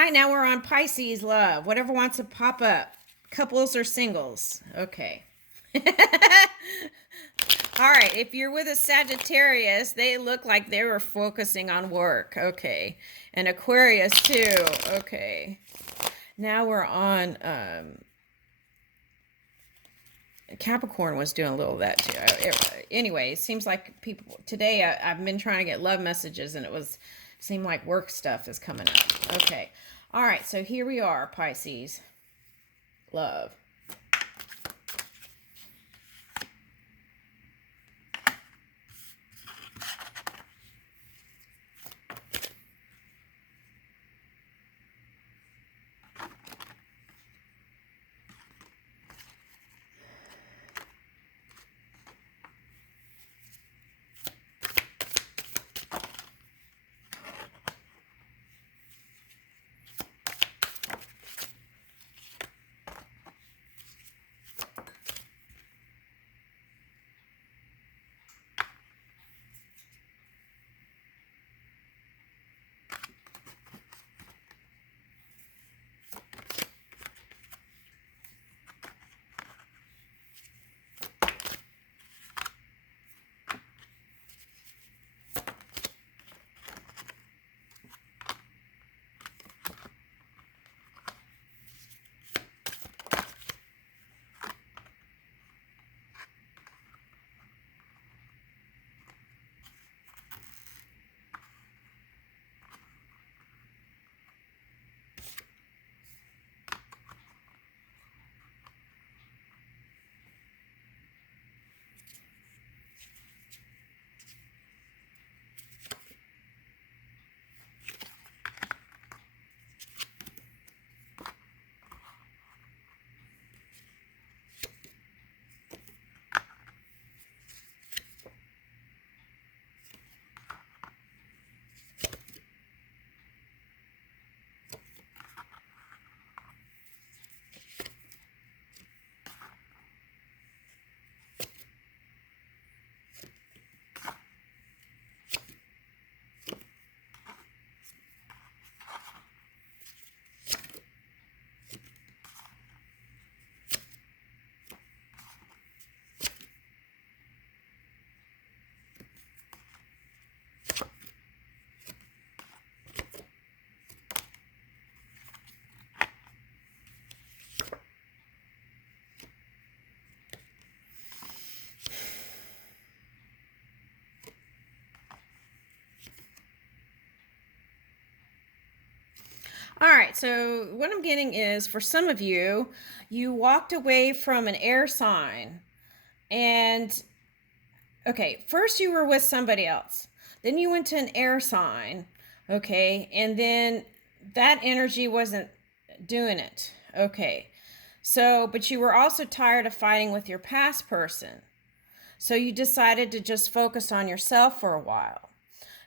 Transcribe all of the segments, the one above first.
right, now we're on Pisces love. Whatever wants to pop up. Couples or singles. Okay. All right, if you're with a Sagittarius, they look like they were focusing on work. Okay. And Aquarius too. Okay. Now we're on Capricorn was doing a little of that too. Anyway, it seems like people today I've been trying to get love messages and seemed like work stuff is coming up. Okay. All right, so here we are, Pisces. Love. All right, so what I'm getting is for some of you, you walked away from an air sign. And okay, first you were with somebody else. Then you went to an air sign. Okay, and then that energy wasn't doing it. Okay. So, but you were also tired of fighting with your past person. So you decided to just focus on yourself for a while.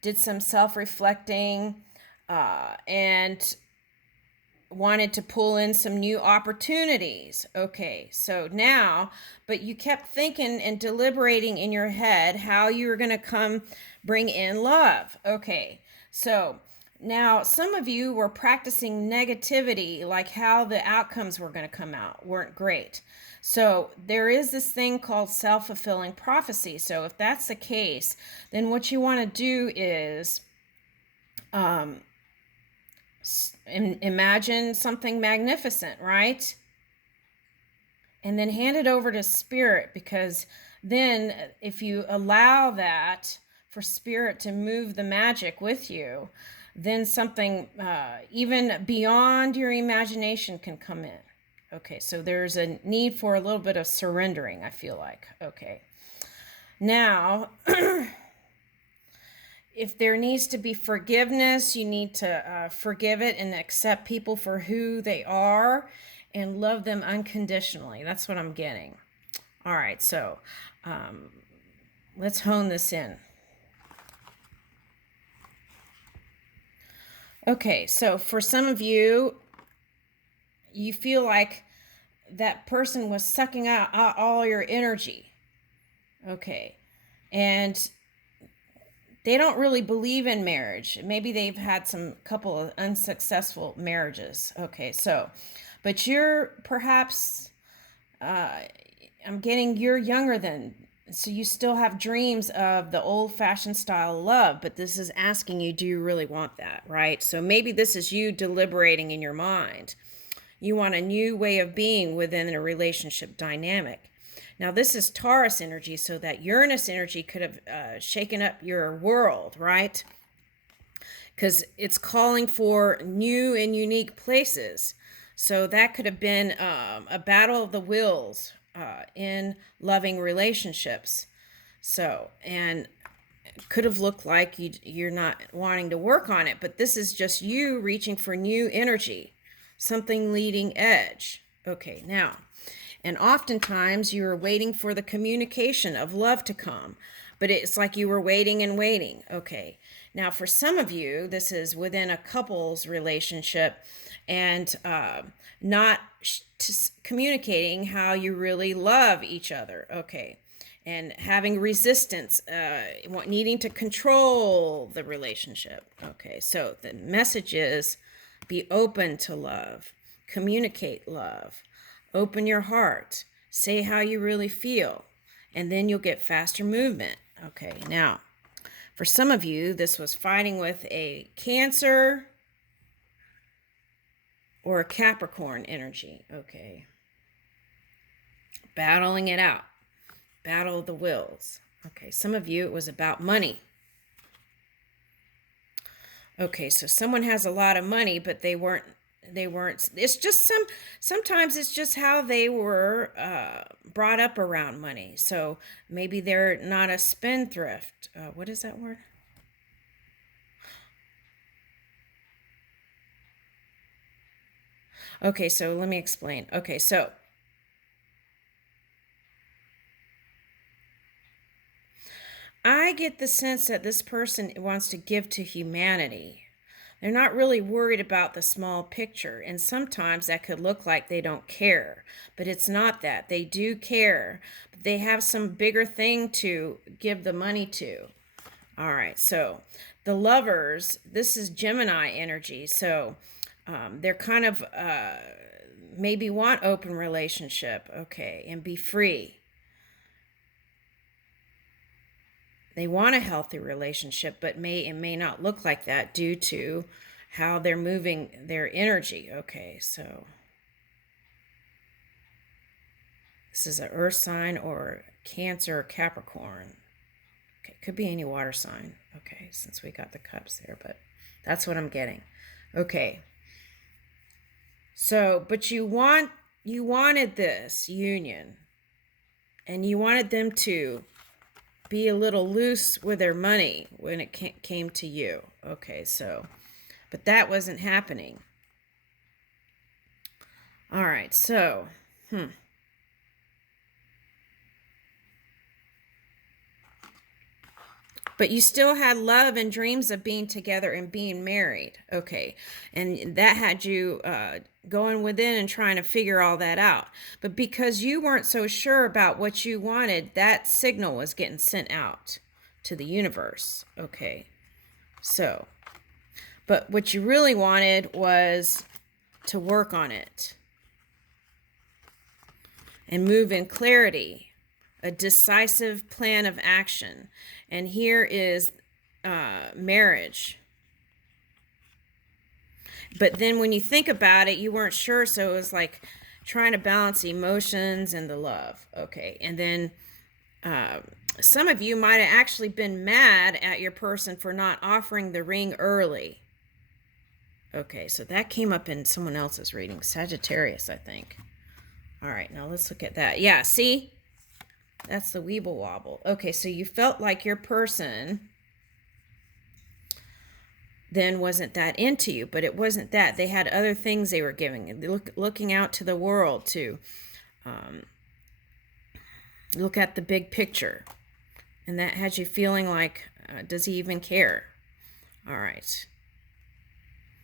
Did some self reflecting and wanted to pull in some new opportunities. Okay, so now, but you kept thinking and deliberating in your head how you were going to come bring in love. Okay, so now some of you were practicing negativity, like how the outcomes were going to come out weren't great. So there is this thing called self-fulfilling prophecy. So if that's the case, then what you want to do is imagine something magnificent, right? And then hand it over to spirit, because then if you allow that for spirit to move the magic with you, then something even beyond your imagination can come in. Okay, so there's a need for a little bit of surrendering, I feel like. Okay. Now, if there needs to be forgiveness, you need to forgive it and accept people for who they are and love them unconditionally. That's what I'm getting. All right, so let's hone this in. Okay, so for some of you, you feel like that person was sucking out all your energy. Okay, and they don't really believe in marriage. Maybe they've had some couple of unsuccessful marriages. Okay, so, but you're perhaps, I'm getting you're younger than, so you still have dreams of the old-fashioned style of love, but this is asking you, do you really want that, right? So maybe this is you deliberating in your mind. You want a new way of being within a relationship dynamic. Now, this is Taurus energy, so that Uranus energy could have shaken up your world, right? Because it's calling for new and unique places. So that could have been a battle of the wills in loving relationships. So, and could have looked like you're not wanting to work on it, but this is just you reaching for new energy, something leading edge. Okay, now, and oftentimes you were waiting for the communication of love to come, but it's like you were waiting and waiting. Okay, now for some of you, this is within a couple's relationship and not communicating how you really love each other. Okay, and having resistance, needing to control the relationship. Okay, so the message is be open to love, communicate love, open your heart, say how you really feel, and then you'll get faster movement. Okay, now, for some of you, this was fighting with a Cancer or a Capricorn energy. Okay, battling it out. Battle of the wills. Okay, some of you, it was about money. Okay, so someone has a lot of money, but they weren't, it's just sometimes it's just how they were brought up around money. So maybe they're not a spendthrift. What is that word? Okay, so let me explain. Okay, so I get the sense that this person wants to give to humanity. They're not really worried about the small picture, and sometimes that could look like they don't care, but it's not that. They do care, but they have some bigger thing to give the money to. All right, so the lovers, this is Gemini energy, so they're kind of maybe want open relationship, okay, and be free. They want a healthy relationship, but it may not look like that due to how they're moving their energy. Okay, so this is an earth sign or Cancer or Capricorn. Okay, could be any water sign. Okay, since we got the cups there, but that's what I'm getting. Okay. So, but you wanted this union, and you wanted them to be a little loose with their money when it came to you. Okay, so, but that wasn't happening. All right, so, But you still had love and dreams of being together and being married. Okay, and that had you going within and trying to figure all that out. But because you weren't so sure about what you wanted, that signal was getting sent out to the universe. Okay, so, but what you really wanted was to work on it and move in clarity, a decisive plan of action. And here is marriage. But then when you think about it, you weren't sure, so it was like trying to balance emotions and the love. Okay, and then some of you might have actually been mad at your person for not offering the ring early. Okay, so that came up in someone else's reading, Sagittarius, I think. All right, now let's look at that. Yeah, see? That's the Weeble Wobble. Okay, so you felt like your person then wasn't that into you, but it wasn't that. They had other things they were giving. Looking out to the world to look at the big picture. And that had you feeling like, does he even care? All right.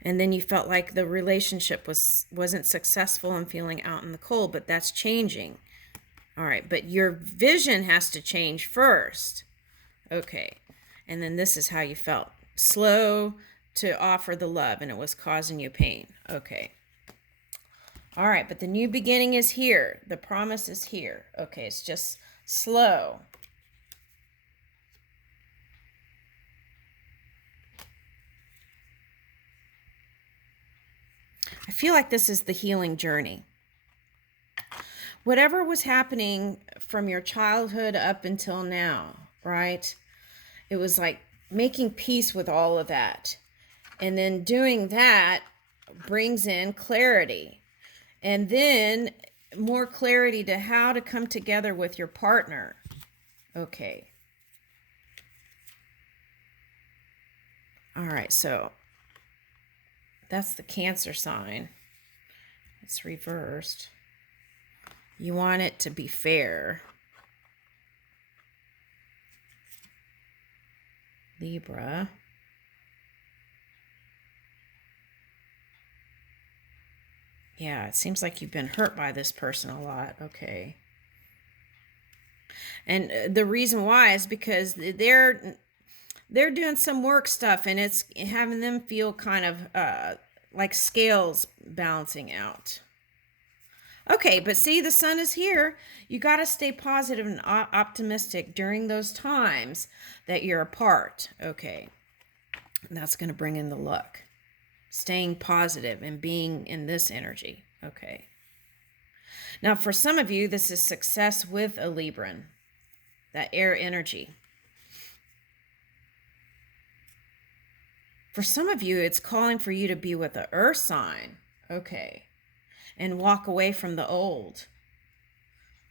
And then you felt like the relationship wasn't successful and feeling out in the cold, but that's changing. All right, but your vision has to change first. Okay. And then this is how you felt. Slow to offer the love, and it was causing you pain. Okay. All right, but the new beginning is here. The promise is here. Okay, it's just slow. I feel like this is the healing journey. Whatever was happening from your childhood up until now, right? It was like making peace with all of that. And then doing that brings in clarity. And then more clarity to how to come together with your partner. Okay. All right, so that's the Cancer sign. It's reversed. You want it to be fair. Libra. Yeah, it seems like you've been hurt by this person a lot. Okay. And the reason why is because they're doing some work stuff, and it's having them feel kind of like scales balancing out. Okay, but see, the sun is here. You got to stay positive and optimistic during those times that you're apart. Okay, and that's going to bring in the luck. Staying positive and being in this energy. Okay. Now, for some of you, this is success with a Libran, that air energy. For some of you, it's calling for you to be with the earth sign. Okay. And walk away from the old.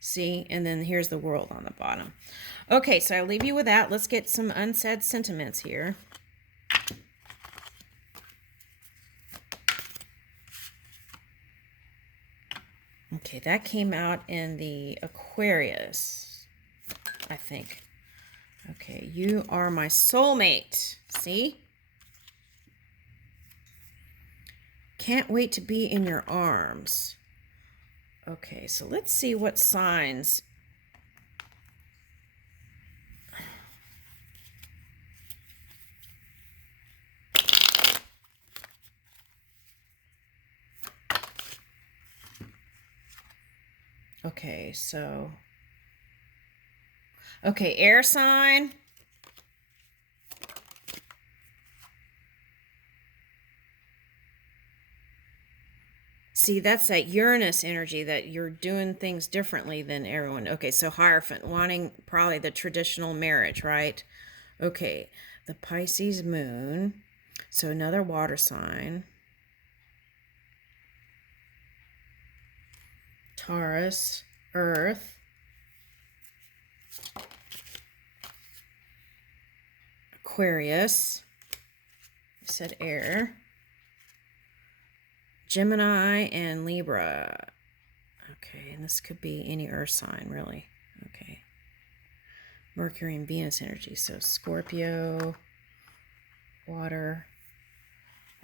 See? And then here's the world on the bottom. Okay, so I'll leave you with that. Let's get some unsaid sentiments here. Okay, that came out in the Aquarius, I think. Okay, you are my soulmate. See? Can't wait to be in your arms. Okay, so let's see what signs. Okay, so. Okay, air sign. See, that's that Uranus energy, that you're doing things differently than everyone. Okay, so Hierophant, wanting probably the traditional marriage, right? Okay, the Pisces moon. So another water sign. Taurus, earth. Aquarius. I said air. Gemini and Libra. Okay, and this could be any earth sign, really. Okay. Mercury and Venus energy. So Scorpio, water.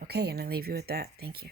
Okay, and I leave you with that. Thank you.